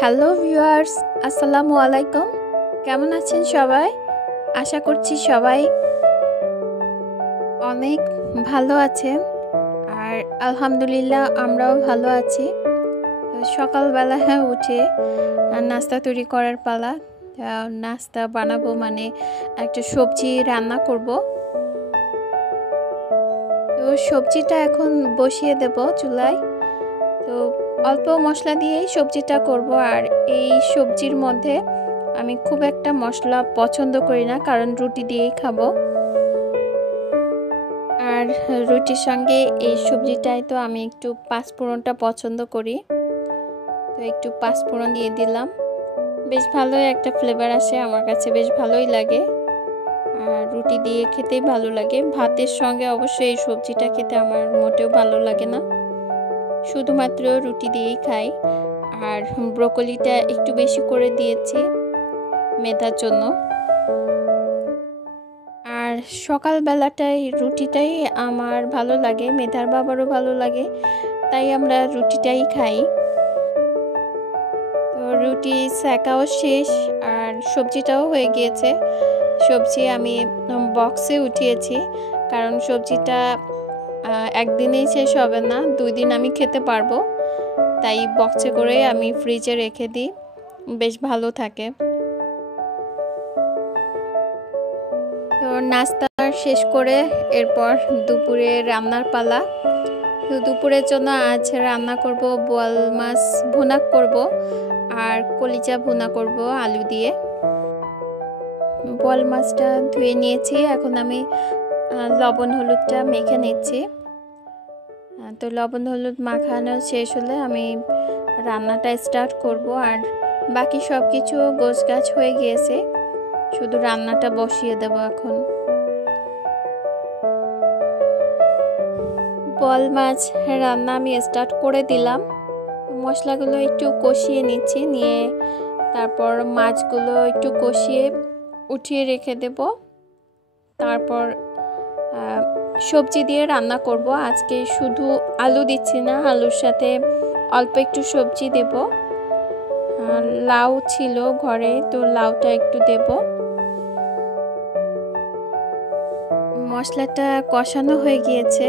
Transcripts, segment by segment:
Hello viewers আসসালামু আলাইকুম। কেমন আছেন সবাই? আশা করছি সবাই অনেক ভালো আছেন। আর আলহামদুলিল্লাহ আমরাও ভালো আছি। তো সকালবেলা হ্যাঁ উঠে নাস্তা তৈরি করার পালা। নাস্তা বানাবো মানে একটা সবজি রান্না করব। তো সবজিটা এখন বসিয়ে দেব চুলায়। তো অল্প মশলা দিয়েই সবজিটা করব আর এই সবজির মধ্যে আমি খুব একটা মশলা পছন্দ করি না, কারণ রুটি দিয়েই খাব। আর রুটির সঙ্গে এই সবজিটাই তো আমি একটু পাঁচফোড়নটা পছন্দ করি। তো একটু পাঁচফোড়ন দিয়ে দিলাম। বেশ ভালোই একটা ফ্লেভার আসে, আমার কাছে বেশ ভালোই লাগে। আর রুটি দিয়ে খেতেই ভালো লাগে। ভাতের সঙ্গে অবশ্যই এই সবজিটা খেতে আমার মোটেও ভালো লাগে না। শুধুমাত্র রুটি দিয়েই খাই। আর ব্রোকলিটা একটু বেশি করে দিয়েছি মেধার জন্য। আর সকালবেলাটাই রুটিটাই আমার ভালো লাগে, মেধার বাবারও ভালো লাগে, তাই আমরা রুটিটাই খাই। তো রুটি সেকাও শেষ, আর সবজিটাও হয়ে গিয়েছে। সবজি আমি বক্সে উঠিয়েছি, কারণ সবজিটা একদিনেই শেষ হবে না, দুই দিন আমি খেতে পারব। তাই বক্সে করে আমি ফ্রিজে রেখে দিই। বেশ ভালো থাকে। তো নাস্তা শেষ করে এরপর দুপুরে রান্নার পালা। তো দুপুরের জন্য আজ রান্না করব বোয়াল মাছ ভুনা করব আর কলিজা ভুনা করব আলু দিয়ে। বোয়াল মাছটা ধুয়ে নিয়েছি, এখন আমি লবণ হলুদটা মেখে নিচ্ছি। তো লবণ হলুদ মাখানো শেষ হলে আমি রান্নাটা স্টার্ট করব আর বাকি সব কিছু গোছ গাছ হয়ে গিয়েছে। শুধু রান্নাটা বসিয়ে দেব এখন। বল মাছ রান্না আমি স্টার্ট করে দিলাম। মশলাগুলো একটু কষিয়ে নিচ্ছি, নিয়ে তারপর মাছগুলো একটু কষিয়ে উঠিয়ে রেখে দেব। তারপর সবজি দিয়ে রান্না করব। আজকে শুধু আলু দিচ্ছি না, আলুর সাথে অল্প একটু সবজি দেব। লাউ ছিল ঘরে, তো লাউটা একটু দেব। মশলাটা কষানো হয়ে গিয়েছে।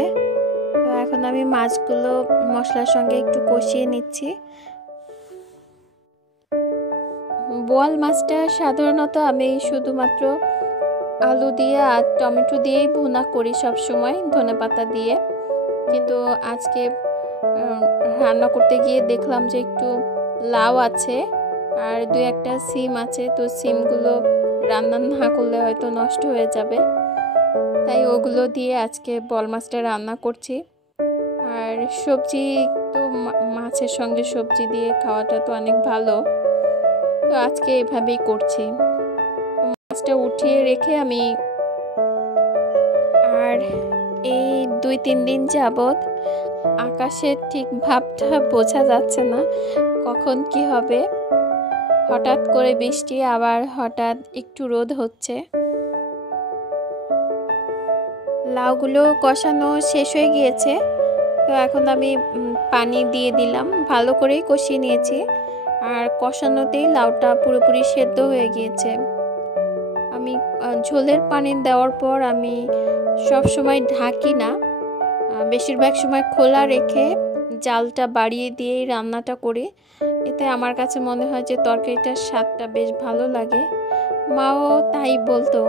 তো এখন আমি মাছগুলো মশলার সঙ্গে একটু কষিয়ে নিচ্ছি। বোয়াল মাছটা সাধারণত আমি শুধুমাত্র আলু দিয়ে আর টমেটো দিয়েই ভুনা করি সব সময়, ধনে পাতা দিয়ে। কিন্তু আজকে রান্না করতে গিয়ে দেখলাম যে একটু লাউ আছে আর দু একটা সিম আছে, তো সিমগুলো রান্না না করলে হয়তো নষ্ট হয়ে যাবে। তাই ওগুলো দিয়ে আজকে বল মাছটা রান্না করছি। আর সবজি তো মাছের সঙ্গে সবজি দিয়ে খাওয়াটা তো অনেক ভালো। তো আজকে এভাবেই করছি। মাছটা উঠিয়ে রেখে আমি আর এই দুই, তিন দিন যাবৎ আকাশের ঠিক ভাবটা বোঝা যাচ্ছে না, কখন কি হবে। হঠাৎ করে বৃষ্টি, আবার হঠাৎ একটু রোদ হচ্ছে। লাউগুলো কষানো শেষ হয়ে গিয়েছে, তো এখন আমি পানি দিয়ে দিলাম, ভালো করেই কষিয়ে নিয়েছি। আর কষানোতেই লাউটা পুরোপুরি সেদ্ধ হয়ে গিয়েছে। ঝোলের পানি দেওয়ার পর আমি সব সময় ঢাকি না। বেশিরভাগ সময় খোলা রেখে জালটা বাড়িয়ে দিয়েই রান্নাটা করি। এতে আমার কাছে মনে হয় যে তরকারিটার স্বাদটা বেশ ভালো লাগে। মাও তাই বলতো।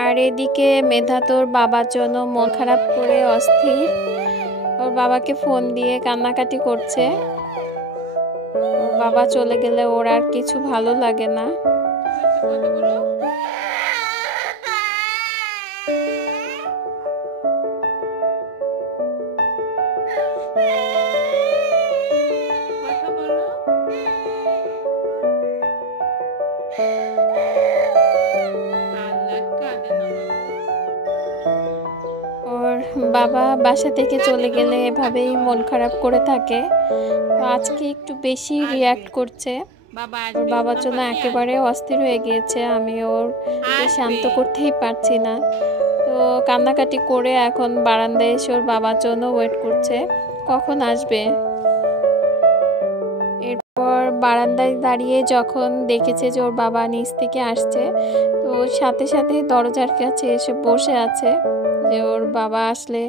আর এদিকে মেধা তোর বাবার জন্য মন খারাপ করে অস্থির। ওর বাবাকে ফোন দিয়ে কান্নাকাটি করছে। বাবা চলে গেলে ওর আর কিছু ভালো লাগে না। বাবা বাসা থেকে চলে গেলে এভাবেই মন খারাপ করে থাকে। আজকে একটু বেশি রিয়াক্ট করছে। ওর বাবার জন্য একেবারে অস্থির হয়ে গিয়েছে আমি ওর শান্ত করতেই পারছি না। তো কান্নাকাটি করে এখন বারান্দায় এসে ওর বাবার জন্য ওয়েট করছে। কখন আসবে? এরপর বারান্দায় দাঁড়িয়ে যখন দেখেছে যে ওর বাবা নিচ থেকে আসছে তো সাথে সাথে দরজার কাছে এসে বসে আছে যে ওর বাবা আসলে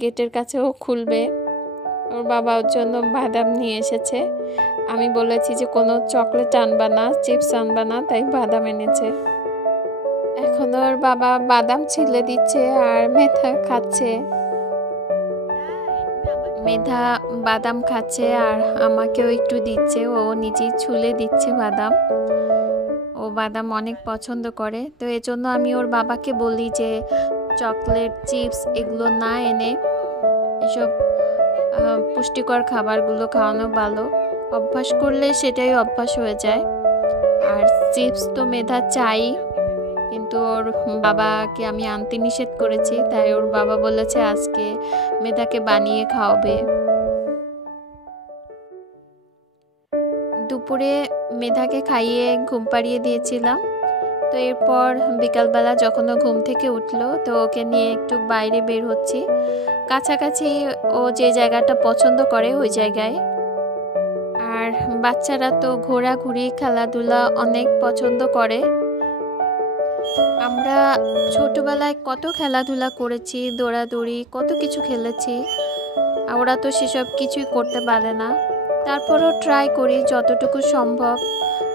গেটের কাছেও খুলবে। ওর বাবা ওর জন্য বাদাম নিয়ে এসেছে। আমি বলেছি যে কোনো চকলেট আনবা না, চিপস আনবা না, তাই বাদাম এনেছে। এখন ওর বাবা বাদাম ছিলে দিচ্ছে আর মেথা খাচ্ছে। মেধা বাদাম খাচ্ছে আর আমাকেও একটু দিচ্ছে, ও নিজেই ছুলে দিচ্ছে বাদাম। ও বাদাম অনেক পছন্দ করে, তো এজন্য আমি ওর বাবাকে বলি যে চকলেট, চিপস এগুলো না এনে এসব পুষ্টিকর খাবারগুলো খাওয়ানো ভালো। অভ্যাস করলে সেটাই অভ্যাস হয়ে যায়। আর চিপস তো মেধা চাই, কিন্তু ওর বাবাকে আমি আনতে নিষেধ করেছি, তাই ওর বাবা বলেছে আজকে মেধাকে বানিয়ে খাওয়াবে। দুপুরে মেধাকে খাইয়ে ঘুম পাড়িয়ে দিয়েছিলাম। তো এরপর বিকালবেলা যখন ও ঘুম থেকে উঠল, তো ওকে নিয়ে একটু বাইরে বের হচ্ছি। কাছাকাছি ও যে জায়গাটা পছন্দ করে, ওই জায়গায়। বাচ্চারা তো ঘোরাঘুরি, খেলাধুলা অনেক পছন্দ করে। আমরা ছোটবেলায় কত খেলাধুলা করেছি, দৌড়াদৌড়ি, কত কিছু খেলেছি। ওরা তো সেসব কিছুই করতে পারে না। তারপরও ট্রাই করি যতটুকু সম্ভব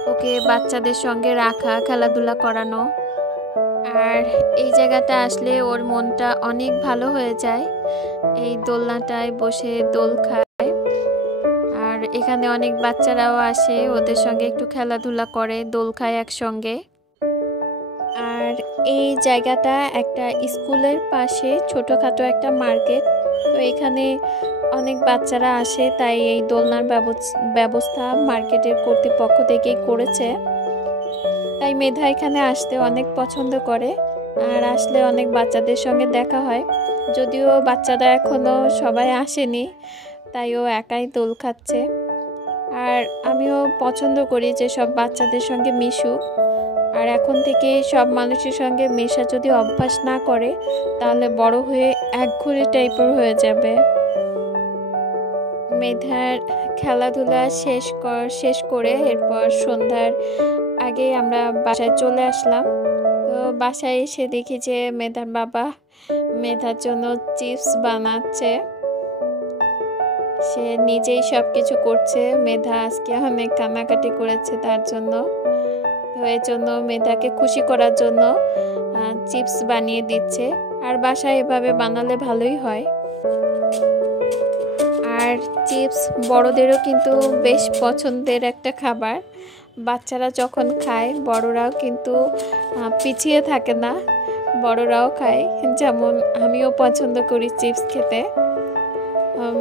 ওকে বাচ্চাদের সঙ্গে রাখা, খেলাধুলা করানো। আর এই জায়গাটা আসলে ওর মনটা অনেক ভালো হয়ে যায়। এই দোলনাটায় বসে দোল খায় এখানে অনেক বাচ্চারাও আসে, ওদের সঙ্গে একটু খেলাধুলা করে, দোল খায় একসঙ্গে। আর এই জায়গাটা একটা স্কুলের পাশে, ছোটোখাটো একটা মার্কেট। তো এখানে অনেক বাচ্চারা আসে, তাই এই দোলনার ব্যবস্থা মার্কেটের কর্তৃপক্ষ থেকেই করেছে। তাই মেধা এখানে আসতে অনেক পছন্দ করে, আর আসলে অনেক বাচ্চাদের সঙ্গে দেখা হয়। যদিও বাচ্চারা এখনও সবাই আসেনি, তাই ও একাই দোল খাচ্ছে। আর আমিও পছন্দ করি যে সব বাচ্চাদের সঙ্গে মিশুক। আর এখন থেকে সব মানুষের সঙ্গে মেশা যদি অভ্যাস না করে, তাহলে বড় হয়ে একঘরে টাইপের হয়ে যাবে। মেধার খেলাধুলা শেষ কর, শেষ করে এরপর সন্ধ্যার আগে আমরা বাসায় চলে আসলাম। তো বাসায় এসে দেখি যে মেধার বাবা মেধার জন্য চিপস বানাচ্ছে। সে নিজেই সব কিছু করছে। মেধা আজকে অনেক কান্নাকাটি করেছে তার জন্য। তো এই জন্য মেধাকে খুশি করার জন্য চিপস বানিয়ে দিচ্ছে। আর বাসায় এভাবে বানালে ভালোই হয়। আর চিপস বড়দেরও কিন্তু বেশ পছন্দের একটা খাবার। বাচ্চারা যখন খায়, বড়রাও কিন্তু পিছিয়ে থাকে না। বড়রাও খায়। যেমন আমিও পছন্দ করি চিপস খেতে।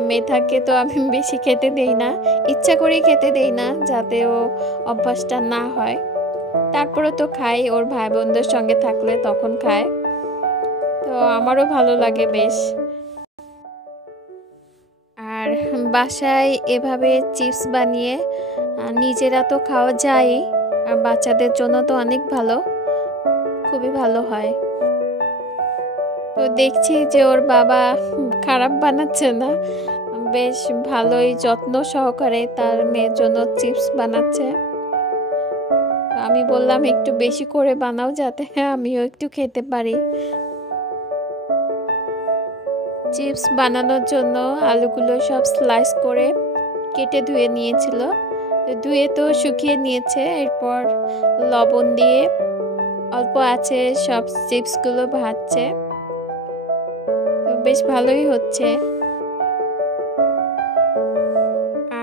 মেধাকে তো আমি বেশি খেতে দেই না, ইচ্ছা করেই খেতে দেই না, যাতে ও অভ্যাসটা না হয়। তারপরে তো খাই, ওর ভাই বোনদের সঙ্গে থাকলে তখন খায়। তো আমারও ভালো লাগে বেশ। আর বাসায় এভাবে চিপস বানিয়ে নিজেরা তো খাওয়া যায় আর বাচ্চাদের জন্য তো অনেক ভালো, খুবই ভালো হয়। তো দেখছি যে ওর বাবা খারাপ বানাচ্ছে না। বেশ ভালোই যত্ন সহকারে তার মেয়ের জন্য চিপস বানাচ্ছে। আমি বললাম, একটু বেশি করে বানাও যাতে আমিও একটু খেতে পারি। চিপস বানানোর জন্য আলুগুলো সব স্লাইস করে কেটে ধুয়ে নিয়েছিল। ধুয়ে তো শুকিয়ে নিয়েছে। এরপর লবণ দিয়ে অল্প আছে সব চিপসগুলো ভাজছে। বেশ ভালোই হচ্ছে।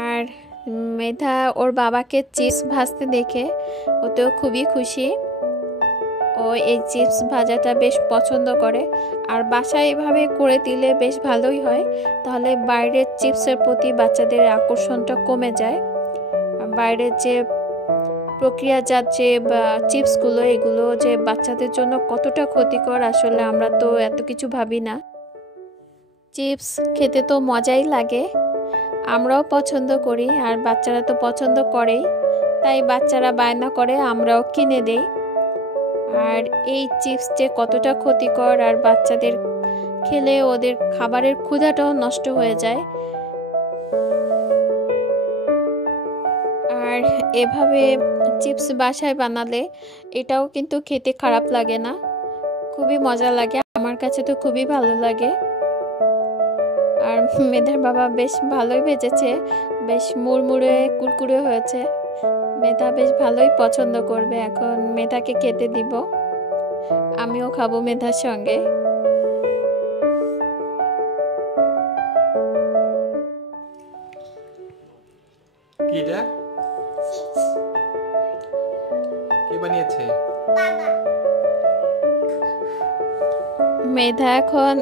আর মেধা ওর বাবাকে চিপস ভাজতে দেখে ওতেও খুবই খুশি। ও এই চিপস ভাজাটা বেশ পছন্দ করে। আর বাসায় এভাবে করে দিলে বেশ ভালোই হয়। তাহলে বাইরের চিপসের প্রতি বাচ্চাদের আকর্ষণটা কমে যায়। বাইরের যে প্রক্রিয়াজাত যে চিপসগুলো, এগুলো যে বাচ্চাদের জন্য কতটা ক্ষতিকর আসলে আমরা তো এত কিছু ভাবি না। চিপস খেতে তো মজাই লাগে। আমরাও পছন্দ করি আর বাচ্চারা তো পছন্দ করেই। তাই বাচ্চারা বায়না করে আমরাও কিনে দেই। আর এই চিপস যে কতটা ক্ষতিকর আর বাচ্চাদের খেলে ওদের খাবারের ক্ষুধাটাও নষ্ট হয়ে যায়। আর এভাবে চিপস বাসায় বানালে এটাও কিন্তু খেতে খারাপ লাগে না। খুবই মজা লাগে। আমার কাছে তো খুবই ভালো লাগে। আর মেধার বাবা বেশ ভালোই ভেজেছে বেশ মুড়মুড়ে কুরকুরে হয়েছে। মেধা বেশ ভালোই পছন্দ করবে এখন মেধাকে খেতে দিব। আমিও খাব মেধার সঙ্গে। কি বানিয়েছে? মেধা এখন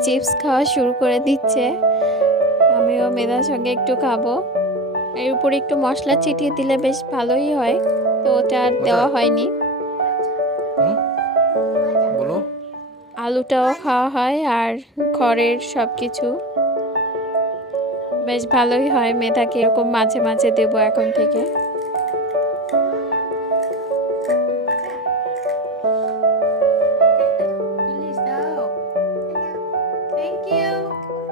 চিপস খাওয়া শুরু করে দিচ্ছে। আমিও মেধার সঙ্গে একটু খাব। এর উপরে একটু মশলা ছিটিয়ে দিলে বেশ ভালোই হয়। তো ওটা আর দেওয়া হয়নি। আলুটাও খাওয়া হয় আর ঘরের সব কিছু বেশ ভালোই হয় মেধাকে এরকম মাঝে মাঝে দেবো এখন থেকে। Thank you.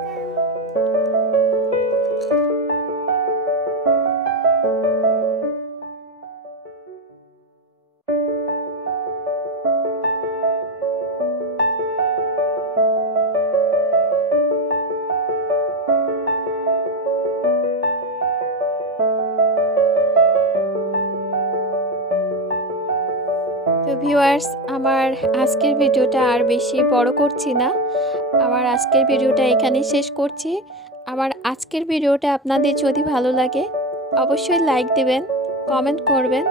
তো ভিউয়ার্স, আমার আজকের ভিডিওটা আর বেশি বড় করছি না। আমার আজকের ভিডিওটা এখানেই শেষ করছি। আমার আজকের ভিডিওটা আপনাদের যদি ভালো লাগে, অবশ্যই লাইক দেবেন, কমেন্ট করবেন।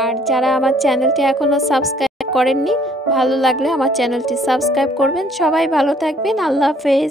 আর যারা আমার চ্যানেলটি এখনও সাবস্ক্রাইব করেননি, ভালো লাগলে আমার চ্যানেলটি সাবস্ক্রাইব করবেন। সবাই ভালো থাকবেন। আল্লাহ হাফেজ।